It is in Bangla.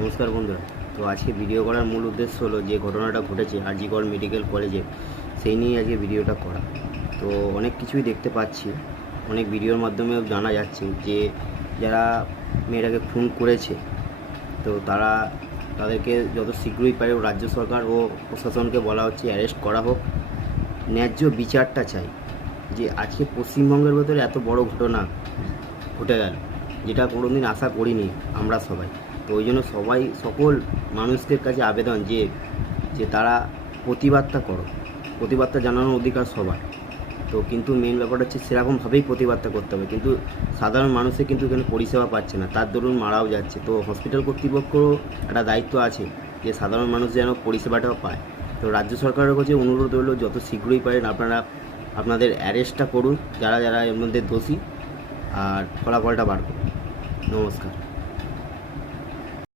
নমস্কার বন্ধুরা। তো আজকে ভিডিও করার মূল উদ্দেশ্য হলো যে ঘটনাটা ঘটেছে জি কর মেডিকেল কলেজে, সেই নিয়ে আজকে ভিডিওটা করা। তো অনেক কিছুই দেখতে পাচ্ছি, অনেক ভিডিওর মাধ্যমেও জানা যাচ্ছে যে যারা মেয়েটাকে খুন করেছে তো তাদেরকে যত শীঘ্রই পারে রাজ্য সরকার ও প্রশাসনকে বলা হচ্ছে অ্যারেস্ট করা হোক, ন্যায্য বিচারটা চাই। যে আজকে পশ্চিমবঙ্গের ভেতরে এত বড় ঘটনা ঘটে গেল, যেটা কোনোদিন আশা করিনি আমরা সবাই। তো ওই জন্য সকল মানুষদের কাছে আবেদন যে যে তারা প্রতিবাদটা করো, প্রতিবাদটা জানানোর অধিকার সবার। তো কিন্তু মেন ব্যাপারটা হচ্ছে সেরকমভাবেই প্রতিবাদটা করতে হবে, কিন্তু সাধারণ মানুষে কিন্তু এখানে পরিষেবা পাচ্ছে না, তার দরুন মারাও যাচ্ছে। তো হসপিটাল কর্তৃপক্ষরও একটা দায়িত্ব আছে যে সাধারণ মানুষ যেন পরিষেবাটাও পায়। তো রাজ্য সরকারের কাছে অনুরোধ হলো যত শীঘ্রই পারেন আপনারা আপনাদের অ্যারেস্টটা করুন যারা যারা এর মধ্যে দোষী, আর ফলাফলটা বার করুন। নমস্কার।